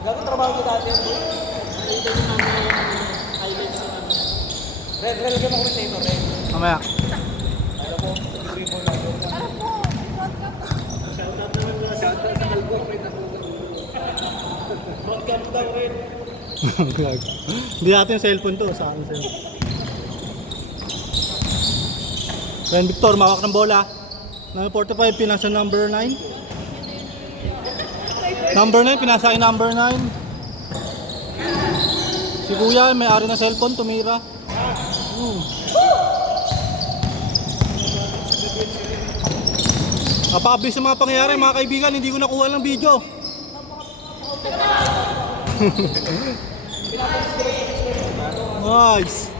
Gagawin trabaho ko dati. Nakita nyo namin yung highlights na namin. Red, lagyan mo commentator, Red. Mamaya. Alam mo, libre mo lang yun. Shoutout naman na. Shoutout sa Malbor, may natutunan. Broadcast daw, Red. Hindi natin yung cellphone to. Saan yung cellphone? Ren Victor, mawak ng bola. Number 45, pinasa number 9. Number 9, pinasa yung number 9. Si Kuya, may-ari ng cellphone, tumira. Napakabilis sa mga pangyayari, mga kaibigan, hindi ko nakuha ng video. Nice.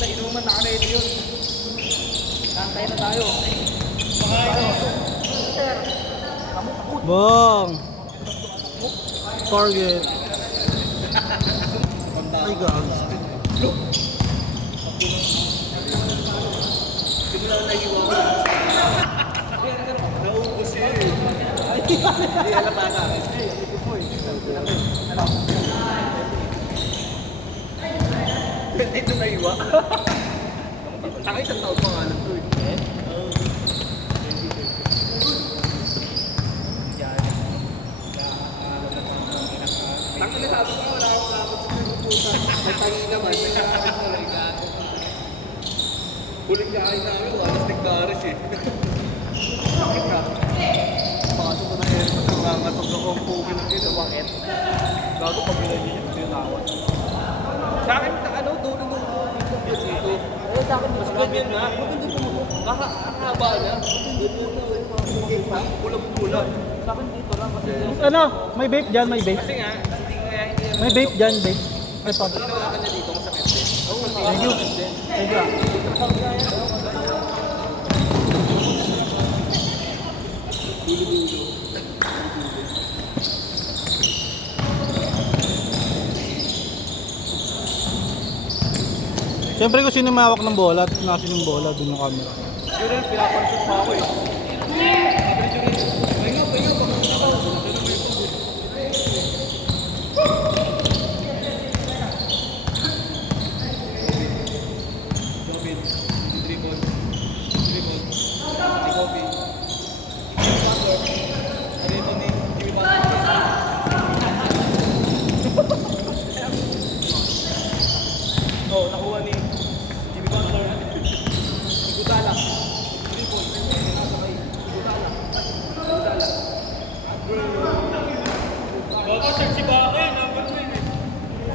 Sa inuman naka-ready yun. Kantay na tayo. Bang. Target. Ay, guys. Simula na iwan ko. Naubos yun. Hindi alam ata. Ito po eh. Ito na iwa. Takay sa taon pangalan to eh. Takay na sabi ko, wala akong kapot sa pinupusa. May tangi naman, may kakapit mo lang ka. Huling kain namin, walas nagdaris eh. Sakit ka. Pasok ko na airport, nangangatog ako ang pukin ng dito, bakit? Gago pag binagyan yung tinawad. Sa akin, ano, dulo mo dito. Eh, sa akin, mas ganyan na. Kakahaba na. Kulang-kulang. Sa akin dito lang. Ano? May vape dyan, may vape. Kasi nga, hindi kaya hindi naman. May vape dyan, vape. Ay, pa. Ginawa ka na dito, masakit din. Thank you. Thank you. Siyempre kung sino may hawak ng bola at nasin yung bola, dun yung camera. Yun rin, pinapansot pa ako eh. Oh, nakuha ni Jimmy Butler. Igudala. Dribble. Nasabay. Igudala. Igudala. Baka siya si Baka, number 2 eh.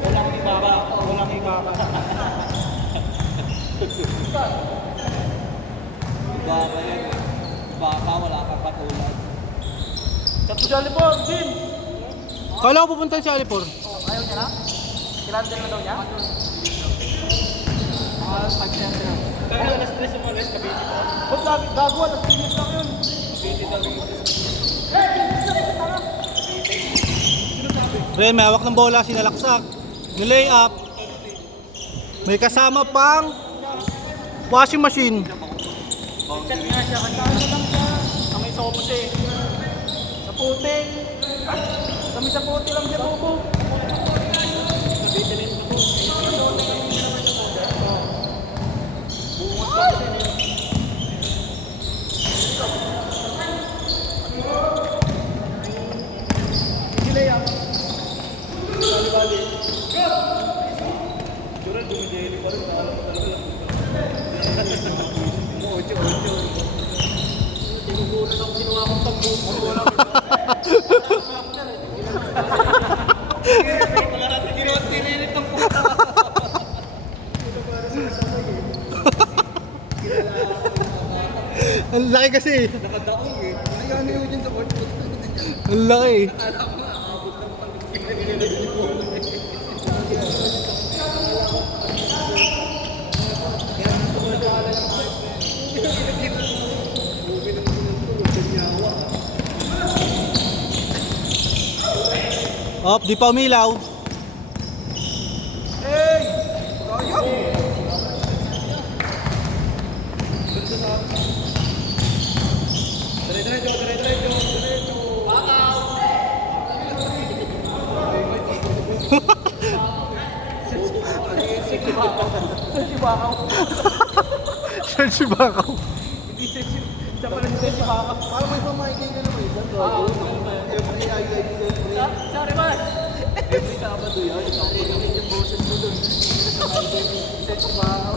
Walang ibaba. Walang ibaba. Baka yan. Baka wala kang katulad. Sa Alipor, Jim! Kala ko pupunta si Alipor. Oh, ayaw niya na? Kilandel na daw niya? Pag-sente na. Kaya alas 3 umalis, kabiti pa. Ba't gago, alas 3 lang yun. Kabiti daw yung Ren, may hawak ng bola, sinalaksak. Yung layup. May kasama pang washing machine. chat nga siya, kanta ano lang siya. Sa may somos eh. Sa puting. Kami sa puti lang siya, bobo. Kabiti rin ako. Bungot pa kasi niya. Sila yan. Bali-bali. Sura, dumideli pa rin. Ocho. Tinugunan ako kinuha akong pagbuko. Wala natin ginawa tinilit ng puta. Ang laki kasi. Nakadaong eh. Kaya ano yun dyan sa court? Ang laki. Alam mo na, abot ng pang-ibig. Op, di pa umilaw. Hey! Sayang! Dire-diretso. Saan si Bakaw? Hindi siya pala si Bakaw. Parang may pamahitin ka naman yun. Every highlight, every... Sorry, boss. Every Sabado yan. Nakikinig yung boses mo dun. Si Bakaw.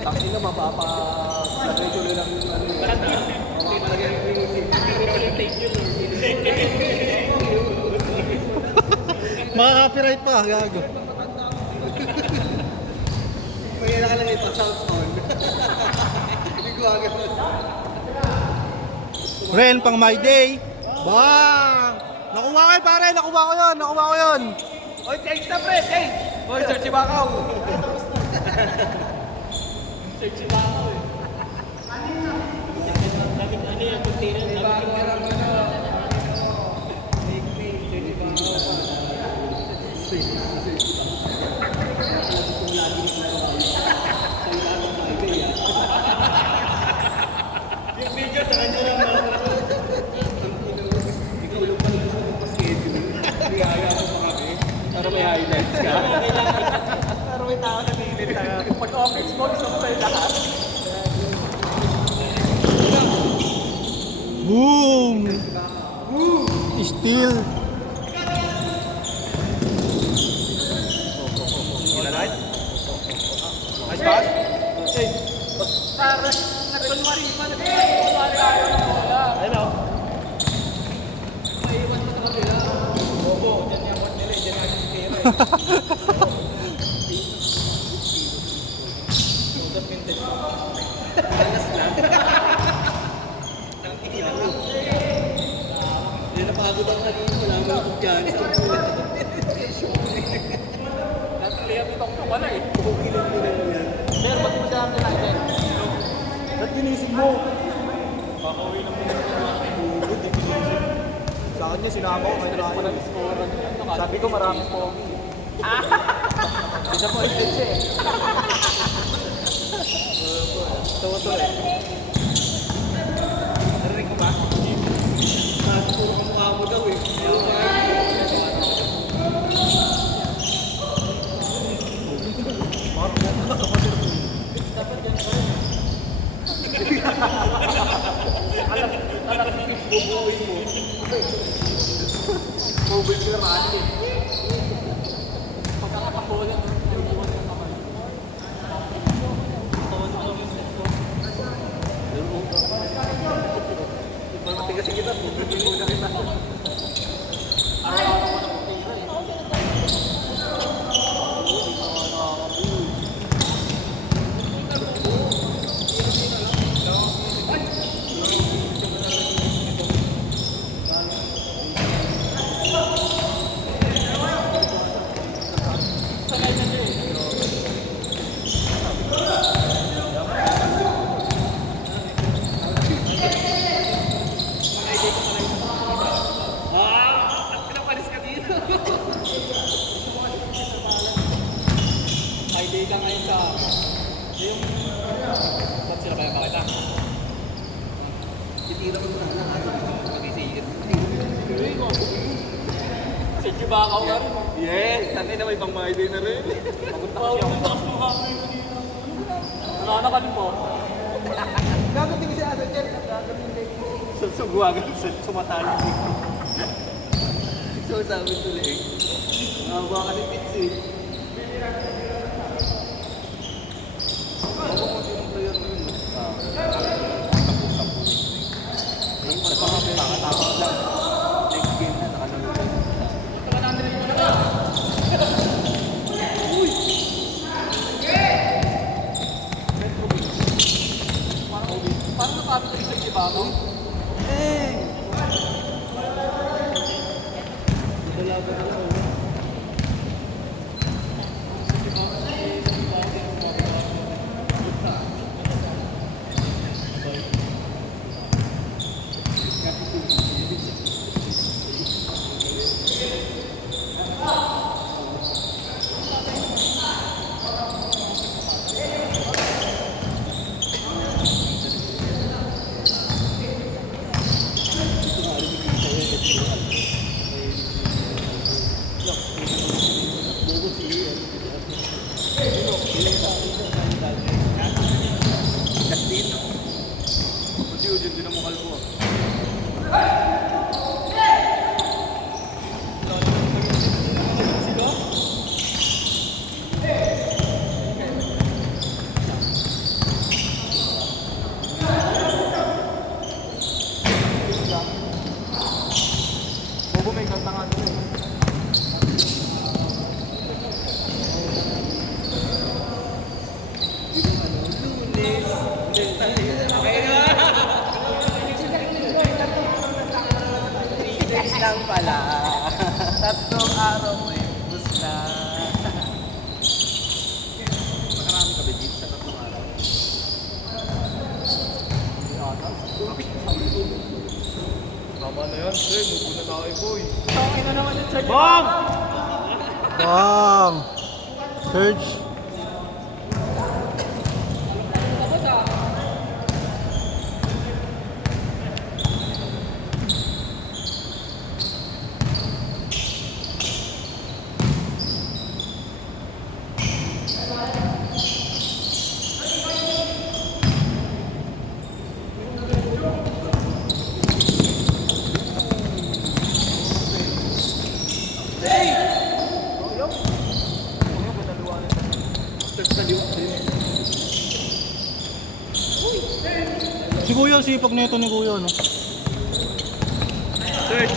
Taki na mapapalagay ko lang yung ano yun. Mapapalagay yung music. Makaka-copyright pa, gago. May nakalagay pa, sounds on. Hindi ko agad. Ren, pang my day. Bang! Nakuha ko pare, nakuha ko yun. Oy, change na pre, change! Oy, Sir Chibakaw! Search si Bakaw eh. Ano yung container? Yung video sa kanya lang ikaw yung pala gusto mong pa-schedule. Niyaya ko pa kami. Para may highlights ka. Pero may tao na minute na. Pag office mo, gusto mo sa'yo lahat. Boom! Still. Nice pass? Parang nagkunwari pa. Nagkunwari tayo ng bola. Hello? Maiwan mo sa kabila. Oo, dyan yung part nila. Dyan yung tira. Alas lang. Ang ilan lang. Hindi napagod ako kanina. Wala mo akong dyan. Nag-clear ito ko wala eh. Ilan yan. Pero ba't mo siya natin natin? Ba't ginising mo? Pakauwi ng mga Sa akin niya, sinama ko. May Wala try. ng score. Sabi ko maraming pogi. Disappointed siya eh. Toto eh. Narinig ko ba? Nasa puro kamukha mo daw eh. Bubuhin mo. Mobile ka naman eh. Pagkakapakulan, inubuhan ng kamay. Matigas kita, bubuhin mo na kita. Araw-araw ko ng tira eh. Pinapalis ka dito. High day ka ngayon sa... Yung... Ba't sila kaya pakita? Titira mo na lang. Pag-isingit. Tuloy mo. Si Chibakaw ka rin. Yes! Tanay na may pang-my day na rin. Pagod na kasi ako. Takas mo kami. Nananakan mo. Gagating si Asa Chen. Sugwagan sa sumatali. So sabi tuloy eh. Baka ni Pitts eh. Ako mo yung player na yun. Nakatapos lang. Next game na nakalagay. Justin. Kasi yun, din ang mukal ko. Bobo may kanta nga doon. Days lang pala. Tatlong araw may bus na. Makarami ka ba, Jim, sa tatlong araw? Tama na yan, Sir. Mubo na tayo, boy. Okay na naman yung Sir. Bang! Bang! Surge. Si Kuya, sipag nito ni Kuya, no? Search!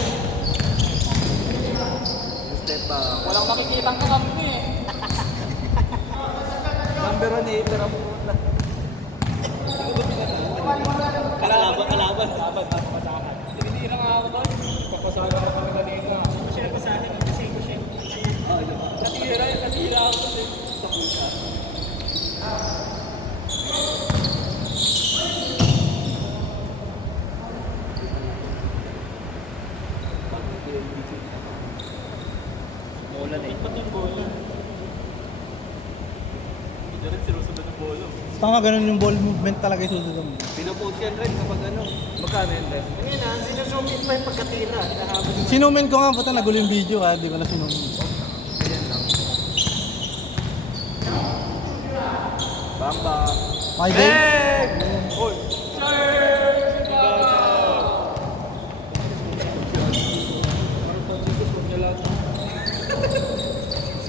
Step back. Walang makikitang kakampi eh. Number 1 eh, pero pumunta. Kalaban. Tinitira nga ako doon. Papasala na kami kanina. Kasi napasali, kasi ko siya. Natira ako kasi. Sa pusa. Maulan eh. Ba't yung bola? Hindi rin sinusunod ng bola. Tama, ganun yung ball movement talaga yung susunod mo. Pinopost yan rin kapag ano. Magkano yun rin? Ngayon na, sinusum in pa yung pagkatira. Hinahabol yung Sinumin ko nga, buta nagulo yung video ha, di ko na sinumin. Ganyan lang. Bamba. My day. Hoy!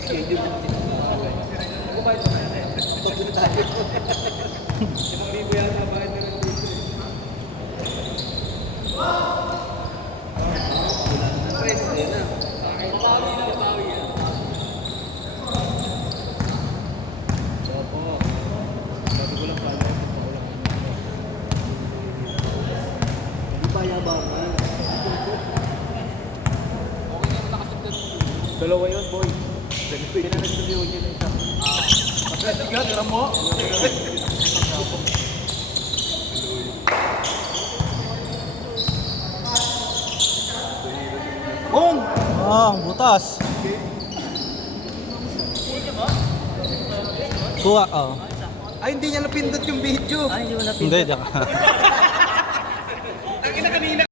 Schedule na tinatawag. kumain pa na rin. Pag na tayo. 5,000 yata bayad na ng dito eh. Press, yun na. Babawi yan. Opo. Sabi ko lang pala. Hindi pa yabangan. Okay na nakasigdan mo. Dalawa yun, boy. Pinanag-studio yun yung isa. Sige, tira mo. Bong! Ah, butas. Kuha, oh. Ay, hindi niya napindot yung video. Ay, hindi mo napindot. Hindi, diyan ka.